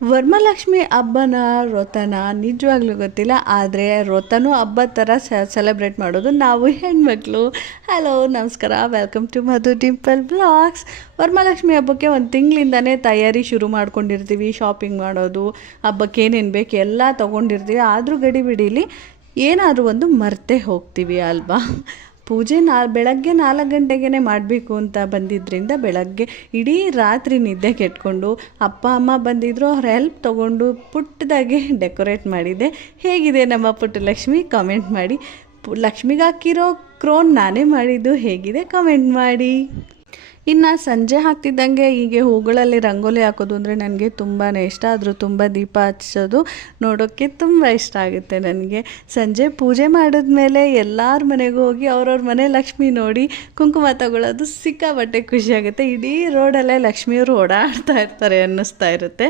ವರಮಹಾಲಕ್ಷ್ಮಿ ಹಬ್ಬನ ವ್ರತನ ನಿಜವಾಗ್ಲೂ ಗೊತ್ತಿಲ್ಲ, ಆದರೆ ವ್ರತನೂ ಹಬ್ಬದ ಥರ ಸೆಲೆಬ್ರೇಟ್ ಮಾಡೋದು ನಾವು ಹೆಣ್ಮಕ್ಳು. ಹಲೋ ನಮಸ್ಕಾರ, welcome to Madhu Dimple blogs. Varamahalakshmi ಹಬ್ಬಕ್ಕೆ ಒಂದು ತಿಂಗಳಿಂದನೇ ತಯಾರಿ ಶುರು ಮಾಡ್ಕೊಂಡಿರ್ತೀವಿ. ಶಾಪಿಂಗ್ ಮಾಡೋದು, ಹಬ್ಬಕ್ಕೆ ಏನೇನು ಬೇಕು ಎಲ್ಲ ತೊಗೊಂಡಿರ್ತೀವಿ. ಆದರೂ ಗಡಿಬಿಡೀಲಿ ಏನಾದರೂ ಒಂದು ಮರ್ತೇ ಹೋಗ್ತೀವಿ ಅಲ್ವಾ. ಪೂಜೆ ಬೆಳಗ್ಗೆ 4 ಗಂಟೆಗೇ ಮಾಡಬೇಕು ಅಂತ ಬಂದಿದ್ದರಿಂದ ಬೆಳಗ್ಗೆ ಇಡೀ ರಾತ್ರಿ ನಿದ್ದೆ ಕೆಟ್ಕೊಂಡು ಅಪ್ಪ ಅಮ್ಮ ಬಂದಿದ್ದರು, ಅವ್ರ ಹೆಲ್ಪ್ ತೊಗೊಂಡು ಪುಟ್ಟದಾಗೆ ಡೆಕೋರೇಟ್ ಮಾಡಿದ್ದೆ. ಹೇಗಿದೆ ನಮ್ಮ ಪುಟ್ಟ ಲಕ್ಷ್ಮಿ ಕಾಮೆಂಟ್ ಮಾಡಿ. ಲಕ್ಷ್ಮಿಗೆ ಹಾಕಿರೋ ಕ್ರೋನ್ ನಾನೇ ಮಾಡಿದ್ದು, ಹೇಗಿದೆ ಕಾಮೆಂಟ್ ಮಾಡಿ. ಇನ್ನು ಸಂಜೆ ಹಾಕ್ತಿದ್ದಂಗೆ ಹೀಗೆ ಹೂಗಳಲ್ಲಿ ರಂಗೋಲಿ ಹಾಕೋದು ಅಂದರೆ ನನಗೆ ತುಂಬಾ ಇಷ್ಟ. ಆದರೂ ತುಂಬ ದೀಪ ಹಚ್ಚೋದು ನೋಡೋಕ್ಕೆ ತುಂಬ ಇಷ್ಟ ಆಗುತ್ತೆ ನನಗೆ. ಸಂಜೆ ಪೂಜೆ ಮಾಡಿದ್ಮೇಲೆ ಎಲ್ಲರ ಮನೆಗೂ ಹೋಗಿ ಅವ್ರವ್ರ ಮನೆ ಲಕ್ಷ್ಮಿ ನೋಡಿ ಕುಂಕುಮ ತಗೊಳ್ಳೋದು ಸಿಕ್ಕಾಪಟ್ಟೆ ಖುಷಿಯಾಗುತ್ತೆ. ಇಡೀ ರೋಡಲ್ಲೇ ಲಕ್ಷ್ಮಿಯವರು ಓಡಾಡ್ತಾ ಇರ್ತಾರೆ ಅನ್ನಿಸ್ತಾ ಇರುತ್ತೆ.